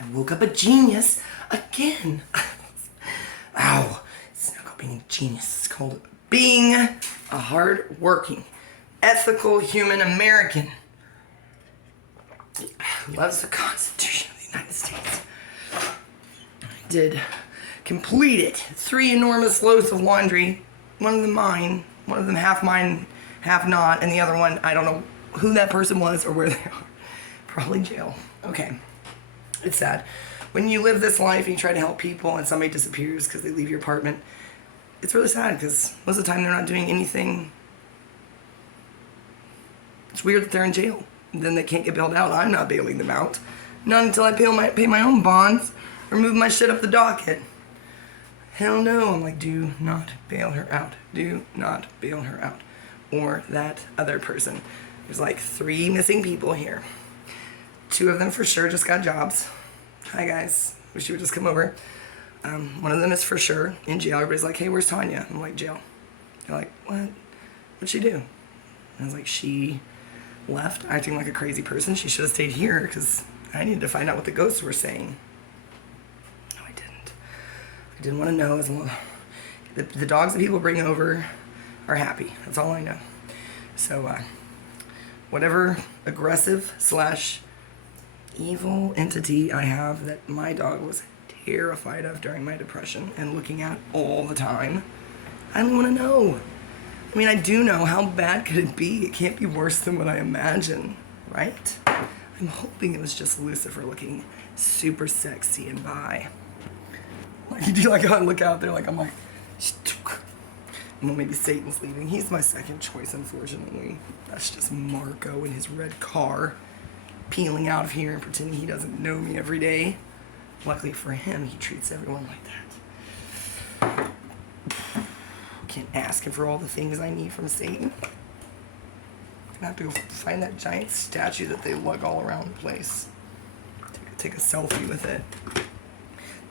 I woke up a genius again. Ow. It's not called being a genius. It's called being a hard-working, ethical human American who loves the Constitution of the United States. I did complete it. 3 enormous loads of laundry. One of them mine. One of them half mine, half not. And the other one, I don't know who that person was or where they are. Probably jail. Okay. It's sad. When you live this life and you try to help people and somebody disappears because they leave your apartment, it's really sad because most of the time they're not doing anything. It's weird that they're in jail. And then they can't get bailed out. I'm not bailing them out. Not until I pay my own bonds or move my shit up the docket. Hell no. I'm like, do not bail her out. Do not bail her out. Or that other person. There's like 3 missing people here. 2 of them for sure just got jobs. Hi guys. Wish you would just come over. One of them is for sure in jail. Everybody's like, hey, where's Tanya? I'm like, jail. They're like, what? What'd she do? And I was like, she left acting like a crazy person. She should have stayed here because I needed to find out what the ghosts were saying. No, I didn't. I didn't want to know as well. The dogs that people bring over are happy. That's all I know. So, whatever aggressive / evil entity I have that my dog was terrified of during my depression and looking at all the time, I don't want to know. I mean, I do know. How bad could it be? It can't be worse than what I imagine, right? I'm hoping it was just Lucifer looking super sexy and bi. Like, you do like I look out there like I'm like, well, maybe Satan's leaving. He's my second choice, unfortunately. That's just Marco in his red car, peeling out of here and pretending he doesn't know me every day. Luckily for him, he treats everyone like that. Can't ask him for all the things I need from Satan. I'm gonna have to go find that giant statue that they lug all around the place. Take a selfie with it.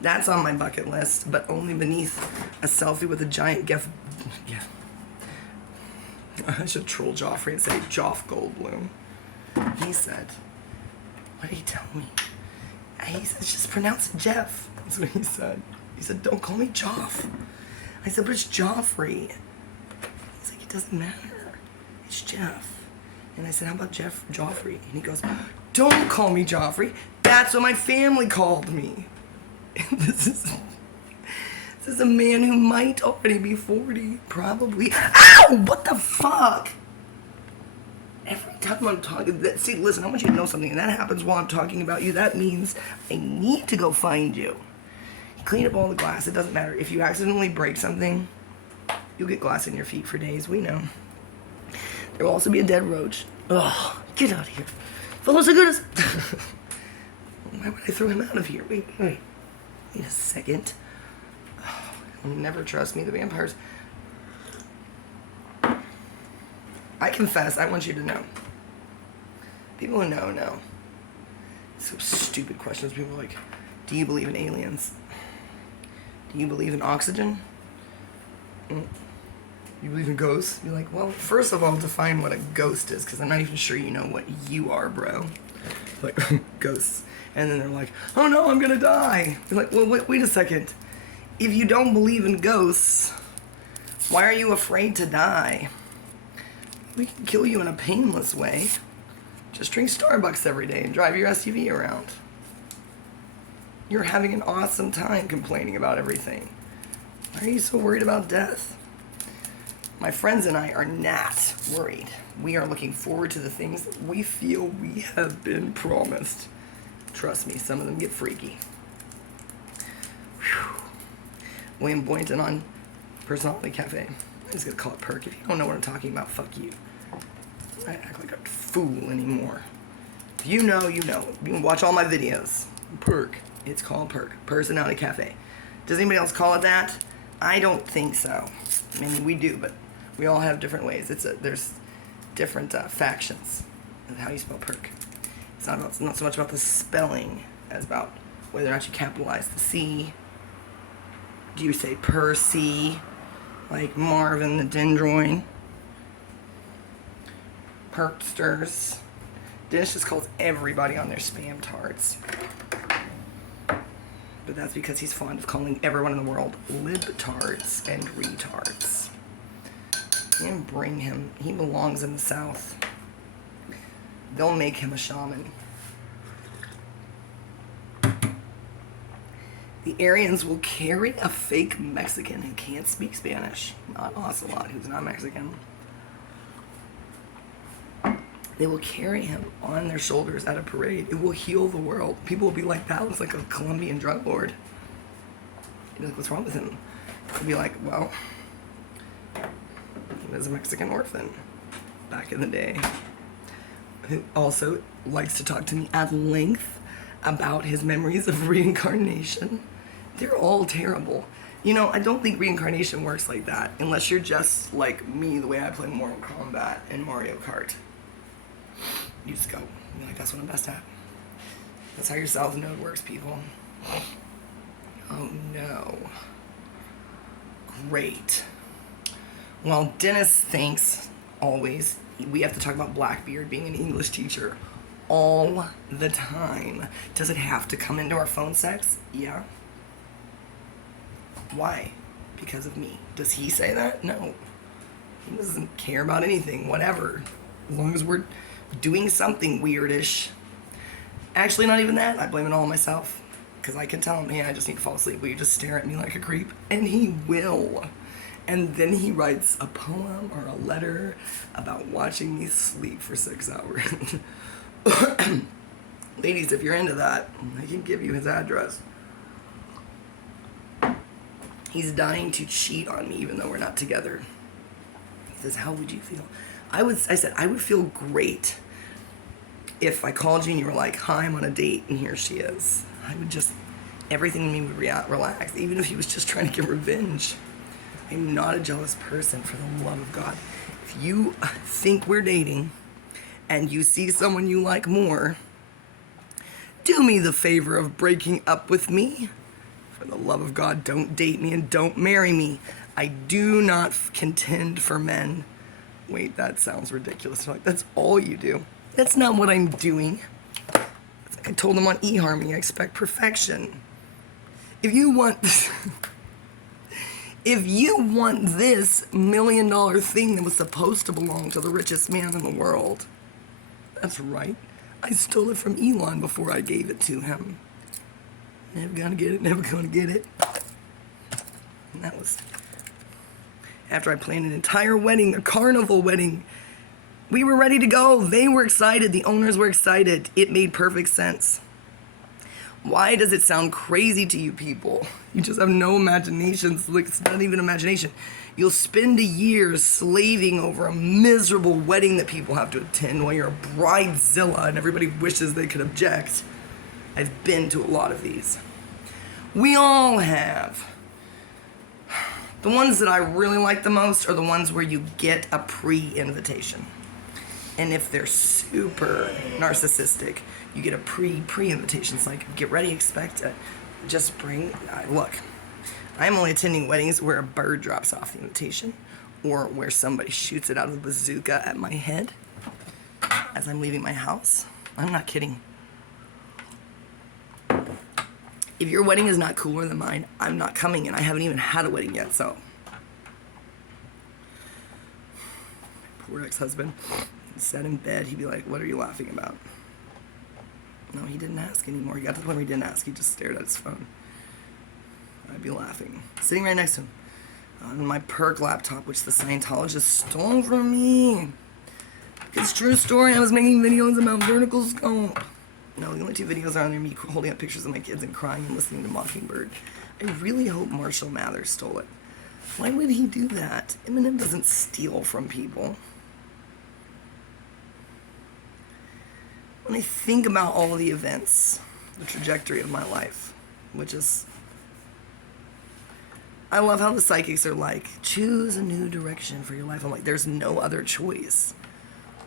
That's on my bucket list, but only beneath a selfie with a giant I should troll Joffrey and say Joff Goldblum. He said, what did he tell me? He said, just pronounce it Jeff. That's what he said. He said, don't call me Joff. I said, but it's Joffrey. He's like, it doesn't matter. It's Jeff. And I said, how about Joffrey? And he goes, don't call me Joffrey. That's what my family called me. And this is a man who might already be 40. Probably. Ow! What the fuck? Every time I'm talking, see, listen, I want you to know something, and that happens while I'm talking about you. That means I need to go find you. You clean up all the glass. It doesn't matter. If you accidentally break something, you'll get glass in your feet for days. We know. There will also be a dead roach. Ugh, get out of here. Fellows are good. Why would I throw him out of here? Wait a second. Oh, you'll never trust me, the vampires. I confess, I want you to know. People who know. So stupid questions. People are like, do you believe in aliens? Do you believe in oxygen? You believe in ghosts? You're like, well, first of all, define what a ghost is, because I'm not even sure you know what you are, bro. Like, ghosts. And then they're like, oh no, I'm gonna die. You're like, well, wait a second. If you don't believe in ghosts, why are you afraid to die? We can kill you in a painless way. Just drink Starbucks every day and drive your SUV around. You're having an awesome time complaining about everything. Why are you so worried about death? My friends and I are not worried. We are looking forward to the things that we feel we have been promised. Trust me, some of them get freaky. Whew. William Boynton on Personality Cafe. I'm just gonna call it Perk. If you don't know what I'm talking about, fuck you. I act like a fool anymore. If you know, you know. You can watch all my videos. Perk. It's called Perk. Personality Cafe. Does anybody else call it that? I don't think so. I mean, we do, but we all have different ways. There's different factions of how you spell Perk. It's not so much about the spelling as about whether or not you capitalize the C. Do you say Percy, like Marvin the Dendroin? Perksters. Dennis just calls everybody on their spam tarts. But that's because he's fond of calling everyone in the world libtards and retards. And bring him. He belongs in the South. They'll make him a shaman. The Aryans will carry a fake Mexican who can't speak Spanish, not Ocelot, who's not Mexican. They will carry him on their shoulders at a parade. It will heal the world. People will be like, that looks like a Colombian drug lord. You're like, what's wrong with him? They'll be like, well, he was a Mexican orphan back in the day, who also likes to talk to me at length about his memories of reincarnation. They're all terrible. You know, I don't think reincarnation works like that unless you're just like me, the way I play Mortal Kombat and Mario Kart. You just go. You're like, that's what I'm best at. That's how your South Node works, people. Oh no. Great. Well, Dennis thinks always we have to talk about Blackbeard being an English teacher all the time. Does it have to come into our phone sex? Yeah. Why? Because of me. Does he say that? No. He doesn't care about anything, whatever. As long as we're doing something weirdish. Actually, not even that. I blame it all on myself. Because I can tell him, hey, I just need to fall asleep. Will you just stare at me like a creep? And he will. And then he writes a poem or a letter about watching me sleep for 6 hours. Ladies, if you're into that, I can give you his address. He's dying to cheat on me even though we're not together. He says, how would you feel? I said, I would feel great if I called you and you were like, hi, I'm on a date and here she is. I would just, everything in me would relax, even if he was just trying to get revenge. I'm not a jealous person, for the love of God. If you think we're dating and you see someone you like more, do me the favor of breaking up with me. For the love of God, don't date me and don't marry me. I do not contend for men. Wait, that sounds ridiculous. Like, that's all you do. That's not what I'm doing. I told him on eHarmony, I expect perfection. If you want this $1 million thing that was supposed to belong to the richest man in the world, that's right. I stole it from Elon before I gave it to him. Never gonna get it, never gonna get it. And that was after I planned an entire wedding, a carnival wedding. We were ready to go. They were excited. The owners were excited. It made perfect sense. Why does it sound crazy to you people? You just have no imagination. It's not even imagination. You'll spend a year slaving over a miserable wedding that people have to attend while you're a bridezilla and everybody wishes they could object. I've been to a lot of these. We all have. The ones that I really like the most are the ones where you get a pre-invitation. And if they're super narcissistic, you get a pre-invitation. It's like, get ready, expect it. Just bring, look, I'm only attending weddings where a bird drops off the invitation or where somebody shoots it out of a bazooka at my head as I'm leaving my house. I'm not kidding. If your wedding is not cooler than mine, I'm not coming, and I haven't even had a wedding yet, so. Poor ex-husband. He sat in bed, he'd be like, what are you laughing about? No, he didn't ask anymore. He got to the point where he didn't ask, he just stared at his phone. I'd be laughing. Sitting right next to him. On my Perk laptop, which the Scientologist stole from me. It's a true story, I was making videos about vertical scope. No, the only 2 videos are on there, me holding up pictures of my kids and crying and listening to Mockingbird. I really hope Marshall Mathers stole it. Why would he do that? Eminem doesn't steal from people. When I think about all the events, the trajectory of my life, which is... I love how the psychics are like, choose a new direction for your life. I'm like, there's no other choice.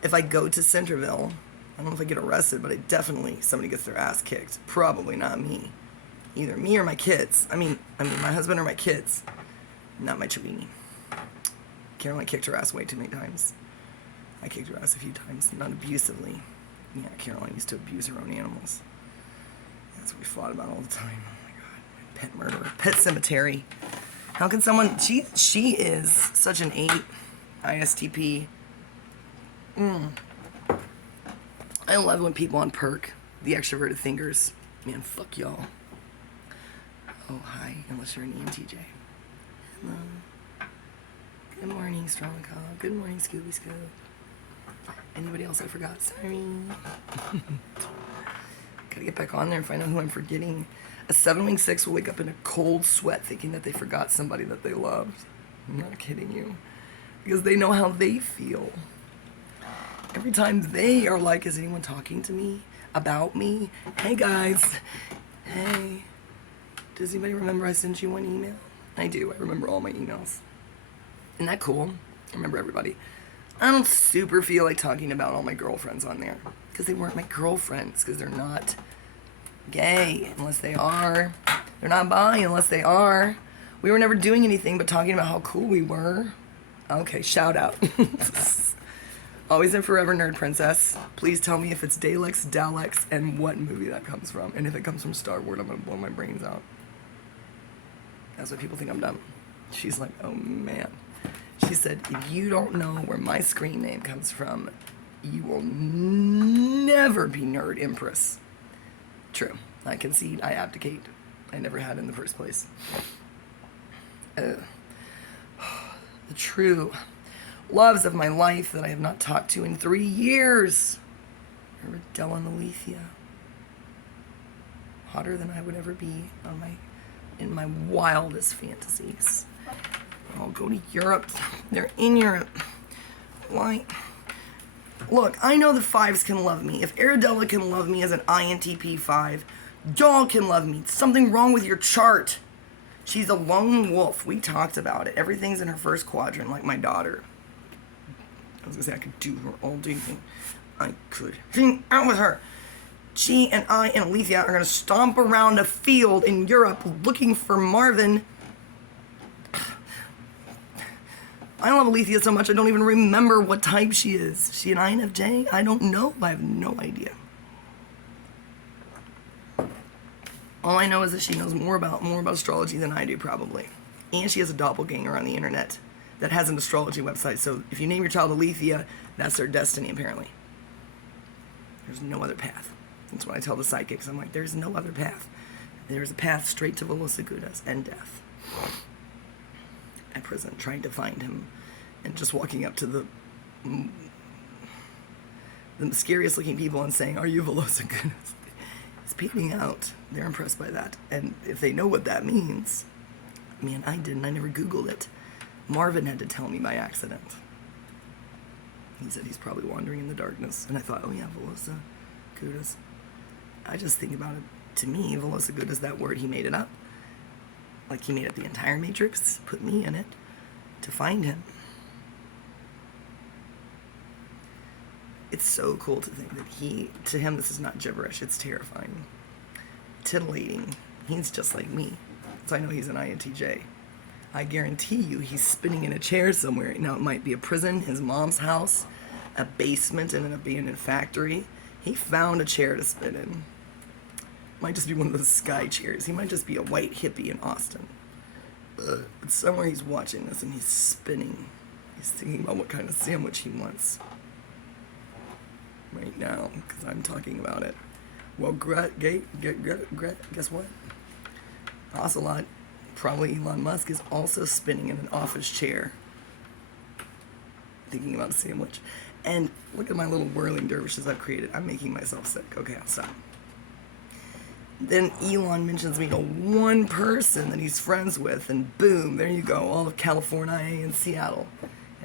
If I go to Centerville... I don't know if I get arrested, but somebody gets their ass kicked. Probably not me. Either me or my kids. I mean my husband or my kids. Not my Chavini. Caroline kicked her ass way too many times. I kicked her ass a few times, not abusively. Yeah, Caroline used to abuse her own animals. That's what we fought about all the time. Oh my God. Pet murderer. Pet cemetery. How can someone... She is such an 8. ISTP. I love when people on perk, the extroverted thinkers. Man, fuck y'all. Oh, hi. Unless you're an ENTJ. Hello. Good morning, Stromacol. Good morning, Scooby Scoop. Anybody else I forgot? Sorry. Gotta get back on there and find out who I'm forgetting. A 7-wing 6 will wake up in a cold sweat thinking that they forgot somebody that they loved. I'm not kidding you. Because they know how they feel. Every time they are like, is anyone talking to me? About me? Hey guys. Hey. Does anybody remember I sent you one email? I do. I remember all my emails. Isn't that cool? I remember everybody. I don't super feel like talking about all my girlfriends on there. Because they weren't my girlfriends. Because they're not gay unless they are. They're not bi unless they are. We were never doing anything but talking about how cool we were. Okay, shout out. Always and forever nerd princess. Please tell me if it's Daleks, Daleks, and what movie that comes from. And if it comes from Star Wars, I'm gonna blow my brains out. That's why people think I'm dumb. She's like, oh man. She said, if you don't know where my screen name comes from, you will never be nerd empress. True. I concede. I abdicate. I never had in the first place. The true loves of my life that I have not talked to in 3 years. Ardella and Alethea. Hotter than I would ever be in my wildest fantasies. I'll go to Europe. They're in Europe. Why? Look, I know the 5s can love me. If Ardella can love me as an INTP 5, y'all can love me. Something wrong with your chart. She's a lone wolf. We talked about it. Everything's in her first quadrant, like my daughter. I was gonna say I could do her all day. I could hang out with her. She and I and Alethea are gonna stomp around a field in Europe looking for Marvin. I love Alethea so much I don't even remember what type she is. Is she an INFJ? I don't know. I have no idea. All I know is that she knows more about astrology than I do, probably. And she has a doppelganger on the internet that has an astrology website. So if you name your child Alethea, that's their destiny, apparently. There's no other path. That's what I tell the psychics. I'm like, there's no other path. There's a path straight to Velocicudas and death. At prison, trying to find him, and just walking up to the scariest looking people and saying, are you Velocicudas? It's peeping out. They're impressed by that. And if they know what that means, man, I didn't. I never Googled it. Marvin had to tell me by accident. He said he's probably wandering in the darkness. And I thought, oh yeah, Velocicudas. I just think about it. To me, Velocicudas, that word, he made it up. Like he made up the entire Matrix, put me in it, to find him. It's so cool to think that to him, this is not gibberish, it's terrifying. Titillating. He's just like me. So I know he's an INTJ. I guarantee you he's spinning in a chair somewhere. Now it might be a prison, his mom's house, a basement in an abandoned factory. He found a chair to spin in. Might just be one of those sky chairs. He might just be a white hippie in Austin. But somewhere he's watching this and he's spinning. He's thinking about what kind of sandwich he wants. Right now, because I'm talking about it. Well, guess what? Ocelot, probably Elon Musk, is also spinning in an office chair. Thinking about a sandwich. And look at my little whirling dervishes I've created. I'm making myself sick. Okay, I'll stop. Then Elon mentions me to one person that he's friends with, and boom, there you go, all of California and Seattle.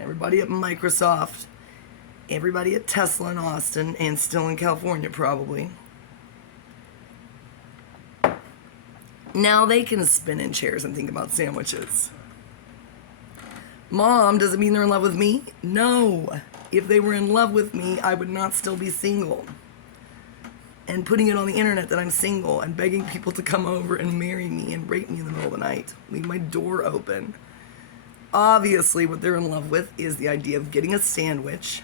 Everybody at Microsoft, everybody at Tesla in Austin, and still in California probably. Now they can spin in chairs and think about sandwiches. Mom, does it mean they're in love with me? No. If they were in love with me, I would not still be single. And putting it on the internet that I'm single and begging people to come over and marry me and rape me in the middle of the night. Leave my door open. Obviously, what they're in love with is the idea of getting a sandwich,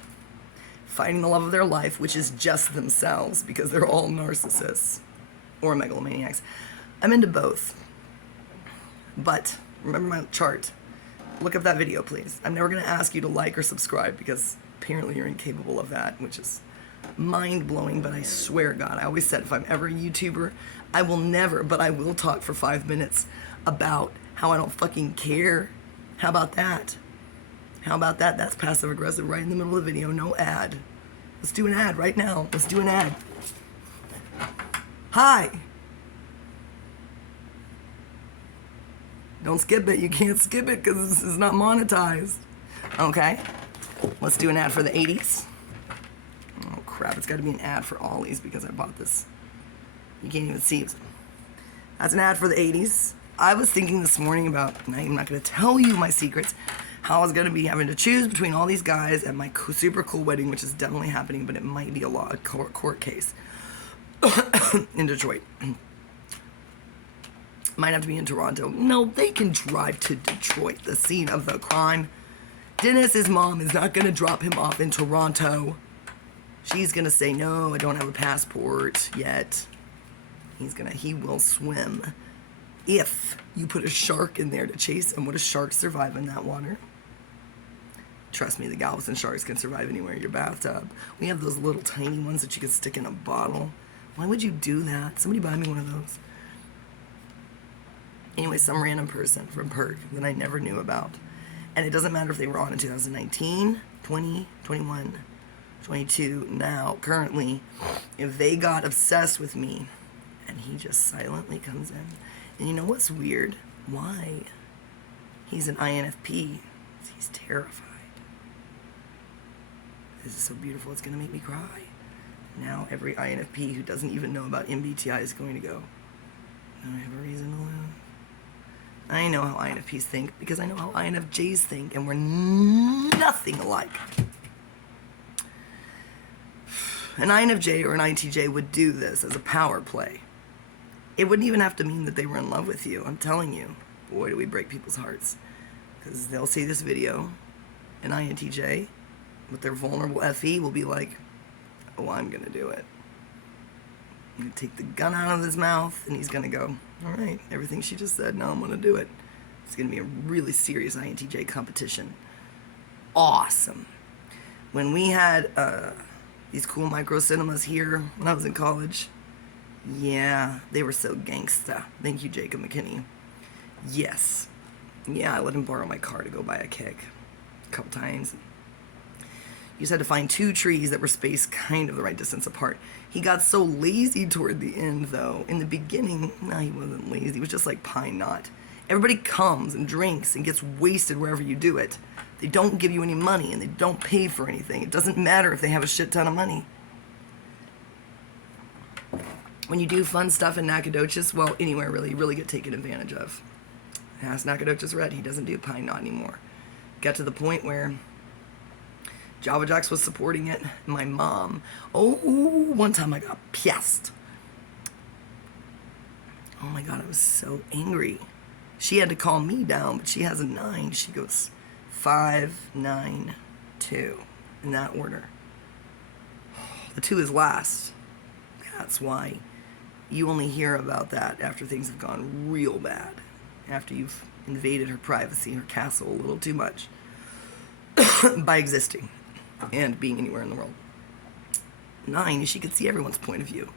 finding the love of their life, which is just themselves, because they're all narcissists or megalomaniacs. I'm into both. But remember my chart. Look up that video, please. I'm never going to ask you to like or subscribe because apparently you're incapable of that, which is mind-blowing, but I swear to God, I always said if I'm ever a YouTuber, I will never, but I will talk for 5 minutes about how I don't fucking care. How about that? How about that? That's passive-aggressive right in the middle of the video. No ad. Let's do an ad right now. Let's do an ad. Hi. Don't skip it. You can't skip it because this is not monetized. Okay. Let's do an ad for the 80s. Oh, crap. It's got to be an ad for Ollie's because I bought this. You can't even see it. That's an ad for the 80s. I was thinking this morning about, I'm not going to tell you my secrets, how I was going to be having to choose between all these guys at my super cool wedding, which is definitely happening, but it might be a court case in Detroit. Might have to be in Toronto. No, they can drive to Detroit, the scene of the crime. Dennis's mom is not going to drop him off in Toronto. She's going to say, no, I don't have a passport yet. He will swim. If you put a shark in there to chase him, would a shark survive in that water? Trust me, the Galveston sharks can survive anywhere in your bathtub. We have those little tiny ones that you can stick in a bottle. Why would you do that? Somebody buy me one of those. Anyway, some random person from Perk that I never knew about. And it doesn't matter if they were on in 2019, 20, 21, 22, now, currently, if they got obsessed with me, and he just silently comes in. And you know what's weird? Why? He's an INFP. He's terrified. This is so beautiful, it's going to make me cry. Now every INFP who doesn't even know about MBTI is going to go, I have a reason to live. I know how INFPs think because I know how INFJs think, and we're nothing alike. An INFJ or an INTJ would do this as a power play. It wouldn't even have to mean that they were in love with you. I'm telling you. Boy, do we break people's hearts. Because they'll see this video, an INTJ, with their vulnerable FE, will be like, oh, I'm going to do it. I'm going to take the gun out of his mouth, and he's going to go, all right, everything she just said, now I'm going to do it. It's going to be a really serious INTJ competition. Awesome. When we had these cool micro cinemas here when I was in college, yeah, they were so gangsta. Thank you, Jacob McKinney. Yes. Yeah, I let him borrow my car to go buy a kick a couple times. You just had to find 2 trees that were spaced kind of the right distance apart. He got so lazy toward the end, though. In the beginning, no, he wasn't lazy. He was just like Pine Knot. Everybody comes and drinks and gets wasted wherever you do it. They don't give you any money, and they don't pay for anything. It doesn't matter if they have a shit ton of money. When you do fun stuff in Nacogdoches, well, anywhere really, you really get taken advantage of. Ask Nacogdoches Red, he doesn't do Pine Knot anymore. Got to the point where Java Jacks was supporting it. My mom, one time I got pissed. Oh my God, I was so angry. She had to calm me down, but she has a 9. She goes 5, 9, 2, in that order. The 2 is last. That's why you only hear about that after things have gone real bad. After you've invaded her privacy, her castle a little too much by existing and being anywhere in the world. 9, she could see everyone's point of view.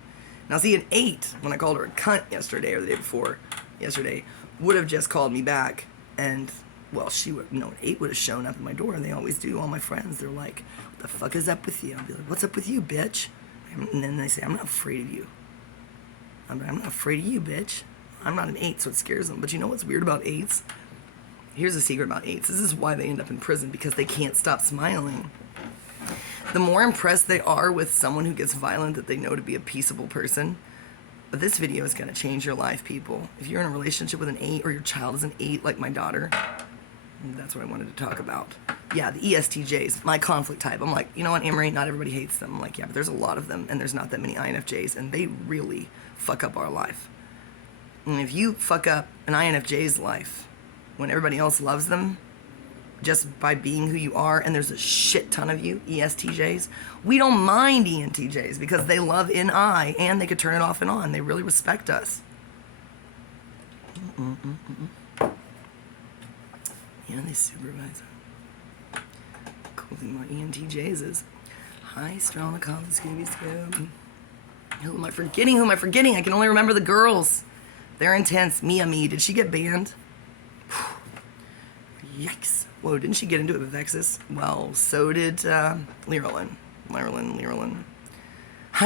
Now see, an 8, when I called her a cunt yesterday or the day before yesterday, would have just called me back and, well, an 8 would have shown up at my door, and they always do. All my friends, they're like, what the fuck is up with you? I'll be like, what's up with you, bitch? And then they say, I'm not afraid of you. I'm not afraid of you, bitch. I'm not an 8, so it scares them. But you know what's weird about 8s? Here's a secret about 8s. This is why they end up in prison, because they can't stop smiling. The more impressed they are with someone who gets violent that they know to be a peaceable person, but this video is going to change your life, people. If you're in a relationship with an 8 or your child is an 8, like my daughter, that's what I wanted to talk about. Yeah, the ESTJs, my conflict type. I'm like, you know what, Amory, not everybody hates them. I'm like, yeah, but there's a lot of them, and there's not that many INFJs, and they really fuck up our life. And if you fuck up an INFJ's life when everybody else loves them, just by being who you are, and there's a shit ton of you, ESTJs, we don't mind ENTJs because they love NI, and they could turn it off and on. They really respect us. Yeah, they supervise it. Cool thing about ENTJs is hi, Strelnikov, Scooby Scoob. Who am I forgetting? Who am I forgetting? I can only remember the girls. They're intense. Mia Me. Did she get banned? Yikes. Whoa, didn't she get into it with Vexus? Well, so did Lyrlin. I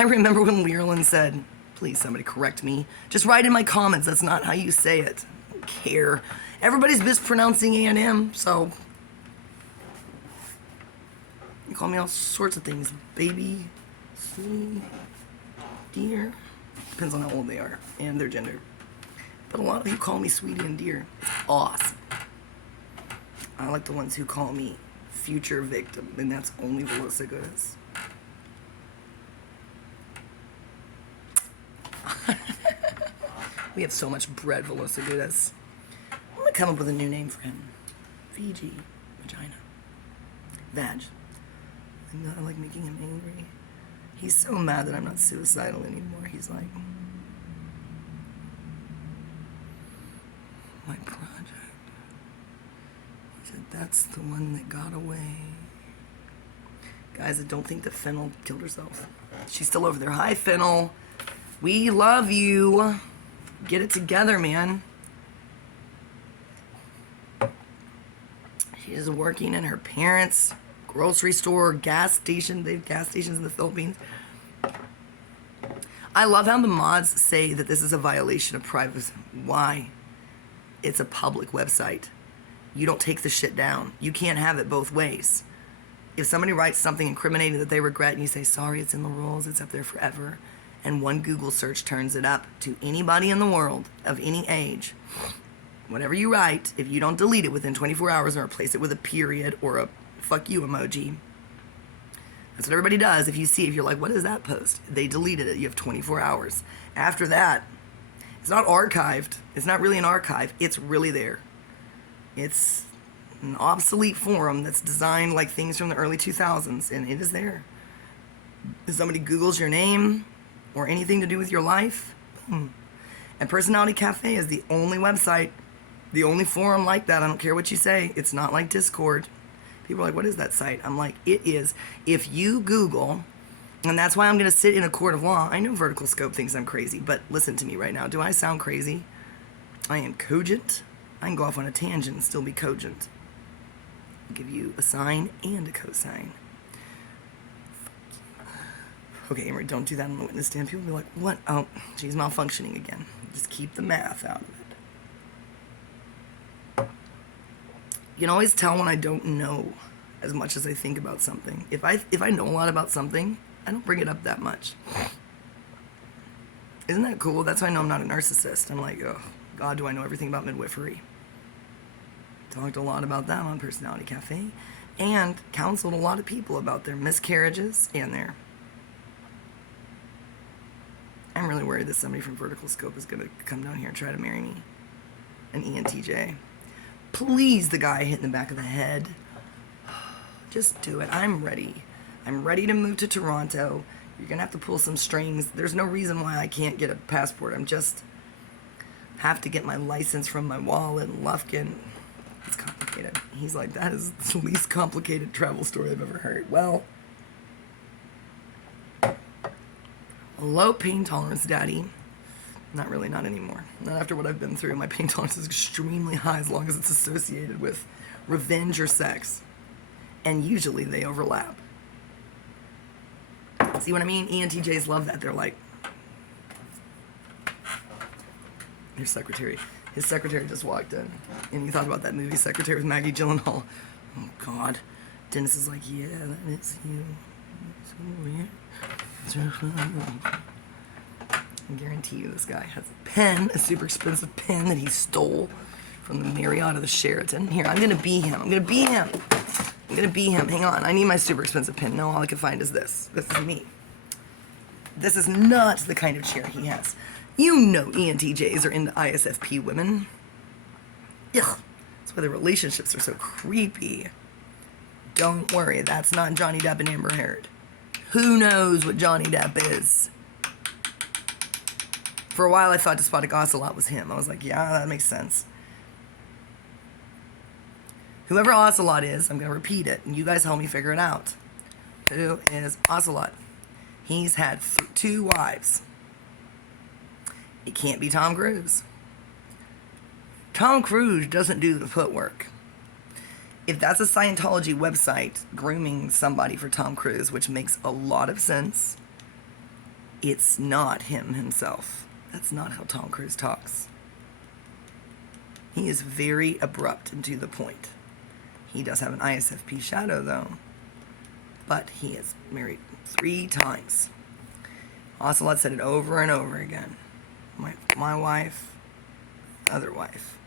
remember when Lyrlin said, please somebody correct me. Just write in my comments, that's not how you say it. I don't care. Everybody's mispronouncing A&M, so you call me all sorts of things. Baby, sweetie, dear. Depends on how old they are and their gender. But a lot of you call me sweetie and dear. It's awesome. I like the ones who call me future victim, and that's only Velosa Goods. We have so much bread, Velosa Goods. I'm gonna come up with a new name for him. Fiji. Vagina. Vag. I like making him angry. He's so mad that I'm not suicidal anymore. He's like, my project. He said, that's the one that got away. Guys, I don't think that Fennel killed herself. She's still over there. Hi, Fennel. We love you. Get it together, man. She is working in her parents' grocery store, gas station. They have gas stations in the Philippines. I love how the mods say that this is a violation of privacy. Why? It's a public website. You don't take the shit down. You can't have it both ways. If somebody writes something incriminating that they regret and you say, sorry, it's in the rules, it's up there forever, and one Google search turns it up to anybody in the world of any age, whatever you write, if you don't delete it within 24 hours and replace it with a period or a fuck you emoji, that's what everybody does. If you see, if you're like, what is that post? They deleted it. You have 24 hours. After that, it's not archived. It's not really an archive. It's really there. It's an obsolete forum that's designed like things from the early 2000s, and it is there. If somebody Googles your name or anything to do with your life, boom. And Personality Cafe is the only website, the only forum like that. I don't care what you say. It's not like Discord. People are like, what is that site? I'm like, it is. If you Google, and that's why I'm going to sit in a court of law. I know Vertical Scope thinks I'm crazy, but listen to me right now. Do I sound crazy? I am cogent. I can go off on a tangent and still be cogent. I'll give you a sine and a cosine. Okay, Amory, don't do that on the witness stand. People will be like, what? Oh, she's malfunctioning again. Just keep the math out of it. You can always tell when I don't know as much as I think about something. If I know a lot about something, I don't bring it up that much. Isn't that cool? That's how I know I'm not a narcissist. I'm like, oh, God, do I know everything about midwifery? Talked a lot about that on Personality Cafe, and counseled a lot of people about their miscarriages and their... I'm really worried that somebody from Vertical Scope is going to come down here and try to marry me. An ENTJ. Please, the guy hit in the back of the head. Just do it. I'm ready. I'm ready to move to Toronto. You're going to have to pull some strings. There's no reason why I can't get a passport. I'm just... have to get my license from my wallet in Lufkin. It's complicated. He's like, that is the least complicated travel story I've ever heard. Well... low pain tolerance, daddy. Not really, not anymore. Not after what I've been through. My pain tolerance is extremely high as long as it's associated with revenge or sex. And usually they overlap. See what I mean? ENTJs love that. They're like... His secretary just walked in. And he thought about that movie, Secretary with Maggie Gyllenhaal. Oh, God. Dennis is like, yeah, that is you. It's weird. I guarantee you this guy has a pen, a super expensive pen that he stole from the Marriott or the Sheraton. Here, I'm gonna be him. I'm gonna be him. Hang on, I need my super expensive pen. No, all I can find is this. This is me. This is not the kind of chair he has. You know ENTJs are into ISFP women. Ugh. That's why their relationships are so creepy. Don't worry, that's not Johnny Depp and Amber Heard. Who knows what Johnny Depp is? For a while, I thought Despotic Ocelot was him. I was like, yeah, that makes sense. Whoever Ocelot is, I'm going to repeat it, and you guys help me figure it out. Who is Ocelot? He's had 2 wives. It can't be Tom Cruise. Tom Cruise doesn't do the footwork. If that's a Scientology website grooming somebody for Tom Cruise, which makes a lot of sense, it's not him himself. That's not how Tom Cruise talks. He is very abrupt and to the point. He does have an ISFP shadow, though. But he is married 3 times. Ocelot said it over and over again. My wife, other wife.